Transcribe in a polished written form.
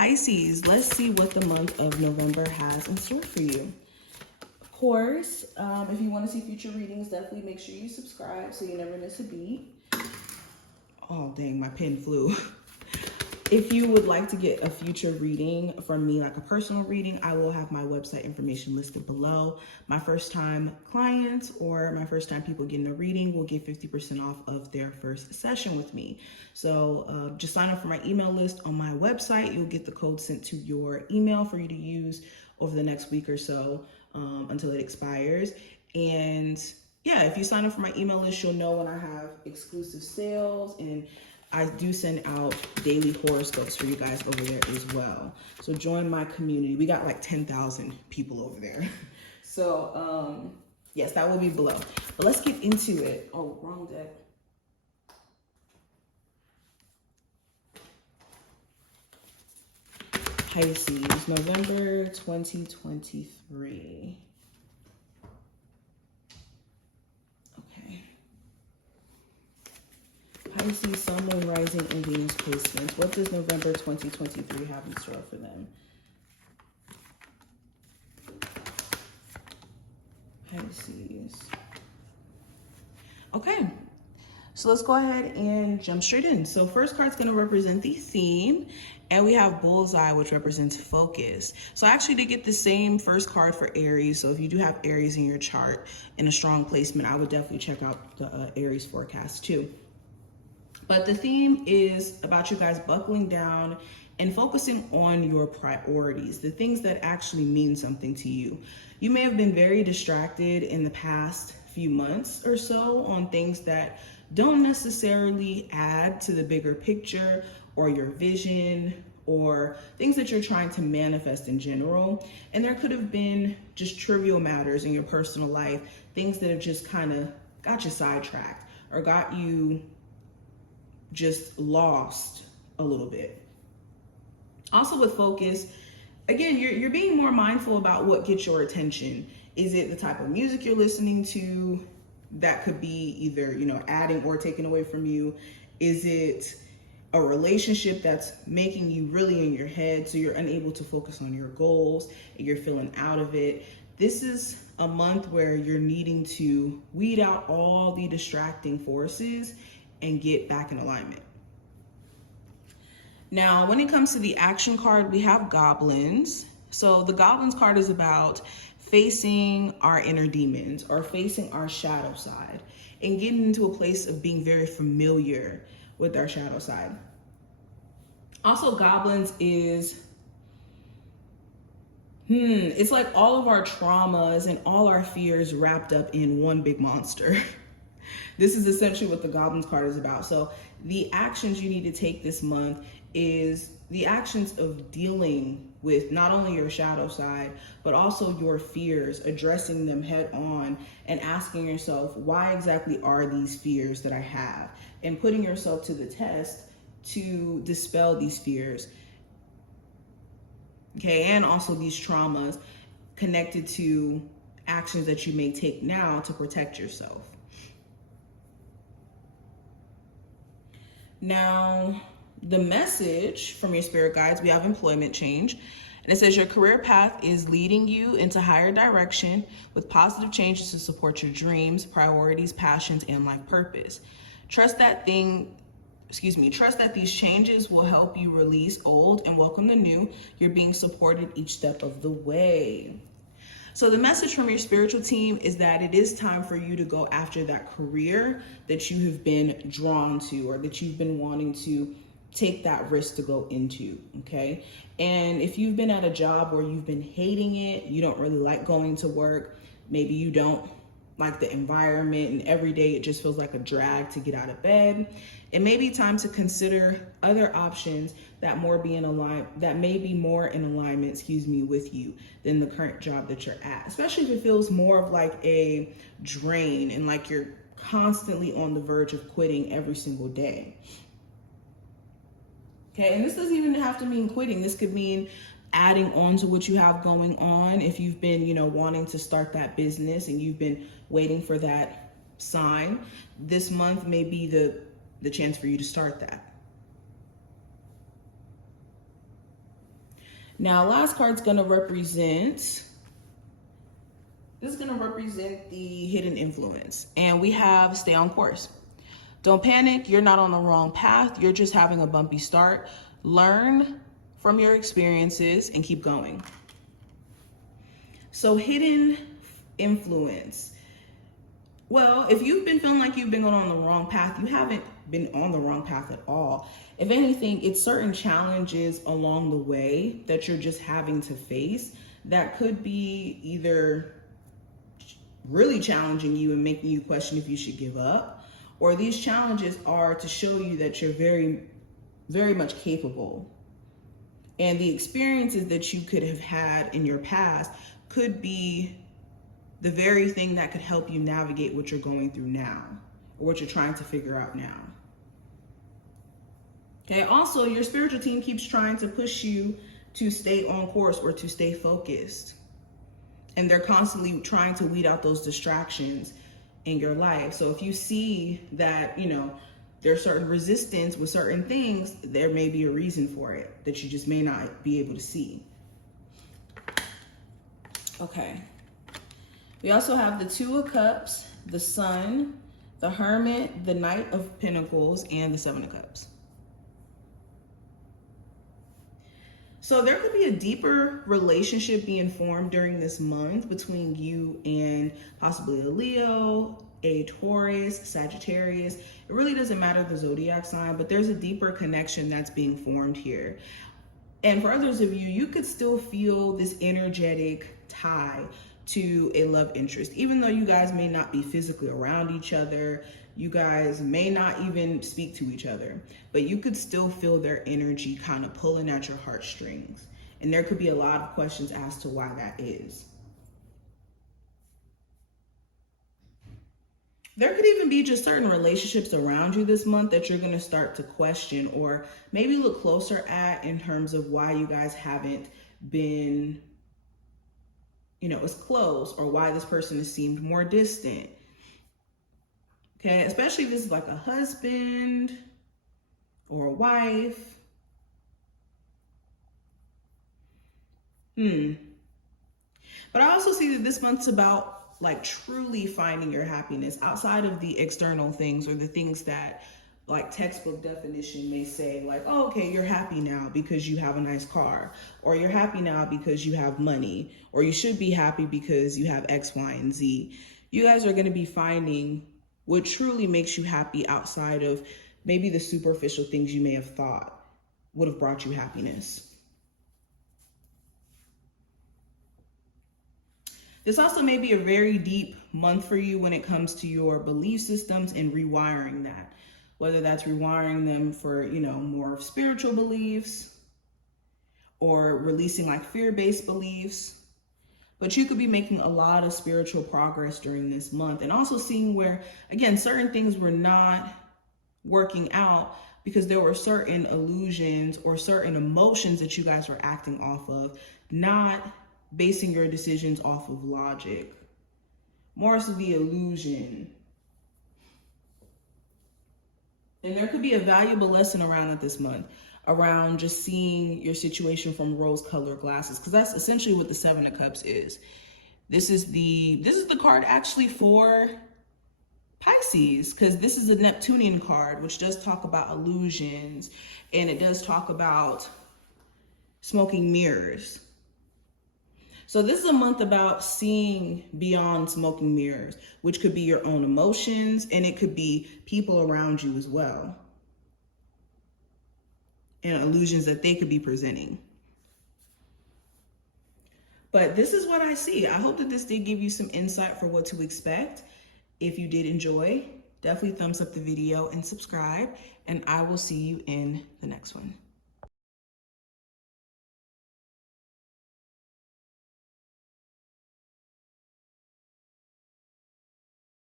Pisces, let's see what the month of November has in store for you. Of course, if you want to see future readings, definitely make sure you subscribe so you never miss a beat. Oh, dang, my pen flew. If you would like to get a future reading from me, like a personal reading, I will have my website information listed below. My first time clients or my first time people getting a reading will get 50% off of their first session with me. So just sign up for my email list on my website. You'll get the code sent to your email for you to use over the next week or so until it expires. And yeah, if you sign up for my email list, you'll know when I have exclusive sales, and I do send out daily horoscopes for you guys over there as well. So join my community. We got like 10,000 people over there. So yes, that will be below. But let's get into it. Oh, wrong deck. Pisces, November 2023. Pisces, Sun, Moon, Rising, and Venus placements. What does November 2023 have in store for them? Pisces. Okay, so let's go ahead and jump straight in. So first card's going to represent the theme, and we have Bullseye, which represents focus. So I actually did get the same first card for Aries. So if you do have Aries in your chart in a strong placement, I would definitely check out the Aries forecast too. But the theme is about you guys buckling down and focusing on your priorities, the things that actually mean something to you. You may have been very distracted in the past few months or so on things that don't necessarily add to the bigger picture or your vision or things that you're trying to manifest in general. And there could have been just trivial matters in your personal life, things that have just kind of got you sidetracked or got you just lost a little bit. Also with focus, again, you're being more mindful about what gets your attention. Is it the type of music you're listening to that could be either, adding or taking away from you? Is it a relationship that's making you really in your head so you're unable to focus on your goals and you're feeling out of it? This is a month where you're needing to weed out all the distracting forces and get back in alignment. Now, when it comes to the action card, we have Goblins. So the Goblins card is about facing our inner demons or facing our shadow side and getting into a place of being very familiar with our shadow side. Also, Goblins is, it's like all of our traumas and all our fears wrapped up in one big monster. This is essentially what the Goblins card is about. So the actions you need to take this month is the actions of dealing with not only your shadow side, but also your fears, addressing them head on and asking yourself, why exactly are these fears that I have? And putting yourself to the test to dispel these fears. Okay, and also these traumas connected to actions that you may take now to protect yourself. Now, the message from your spirit guides, we have employment change. And it says your career path is leading you into higher direction with positive changes to support your dreams, priorities, passions, and life purpose. Trust that these changes will help you release old and welcome the new. You're being supported each step of the way. So the message from your spiritual team is that it is time for you to go after that career that you have been drawn to or that you've been wanting to take that risk to go into, okay? And if you've been at a job where you've been hating it, you don't really like going to work, maybe you don't like the environment and every day it just feels like a drag to get out of bed, it may be time to consider other options that may be more in alignment, with you than the current job that you're at, especially if it feels more of like a drain and like you're constantly on the verge of quitting every single day. Okay, and this doesn't even have to mean quitting. This could mean adding on to what you have going on. If you've been, wanting to start that business and you've been waiting for that sign, this month may be the chance for you to start that. Now, last card's gonna represent, this is gonna represent the hidden influence. And we have stay on course. Don't panic, you're not on the wrong path. You're just having a bumpy start. Learn from your experiences and keep going. So hidden influence. Well, if you've been feeling like you've been going on the wrong path, you haven't been on the wrong path at all. If anything, it's certain challenges along the way that you're just having to face that could be either really challenging you and making you question if you should give up, or these challenges are to show you that you're very, very much capable. And the experiences that you could have had in your past could be the very thing that could help you navigate what you're going through now, or what you're trying to figure out now. Okay, also your spiritual team keeps trying to push you to stay on course or to stay focused. And they're constantly trying to weed out those distractions in your life. So if you see that, you know, there's certain resistance with certain things, there may be a reason for it that you just may not be able to see. Okay. We also have the Two of Cups, the Sun, the Hermit, the Knight of Pentacles, and the Seven of Cups. So there could be a deeper relationship being formed during this month between you and possibly a Leo, a Taurus, Sagittarius. It really doesn't matter the zodiac sign, but there's a deeper connection that's being formed here. And for others of you, you could still feel this energetic tie to a love interest, even though you guys may not be physically around each other, you guys may not even speak to each other, but you could still feel their energy kind of pulling at your heartstrings. And there could be a lot of questions as to why that is. There could even be just certain relationships around you this month that you're going to start to question or maybe look closer at in terms of why you guys haven't been, you know, as close, or why this person has seemed more distant. Okay, especially if this is like a husband or a wife. But I also see that this month's about like truly finding your happiness outside of the external things or the things that like textbook definition may say like, oh, okay, you're happy now because you have a nice car, or you're happy now because you have money, or you should be happy because you have X, Y, and Z. You guys are going to be finding what truly makes you happy outside of maybe the superficial things you may have thought would have brought you happiness. This also may be a very deep month for you when it comes to your belief systems and rewiring that. Whether that's rewiring them for, you know, more spiritual beliefs or releasing like fear-based beliefs. But you could be making a lot of spiritual progress during this month, and also seeing where, again, certain things were not working out because there were certain illusions or certain emotions that you guys were acting off of, not basing your decisions off of logic. More so the illusion. And there could be a valuable lesson around it this month, around just seeing your situation from rose-colored glasses, because that's essentially what the Seven of Cups is. This is the card actually for Pisces, because this is a Neptunian card, which does talk about illusions, and it does talk about smoking mirrors. So this is a month about seeing beyond smoking mirrors, which could be your own emotions, and it could be people around you as well, and illusions that they could be presenting. But this is what I see. I hope that this did give you some insight for what to expect. If you did enjoy, definitely thumbs up the video and subscribe, and I will see you in the next one.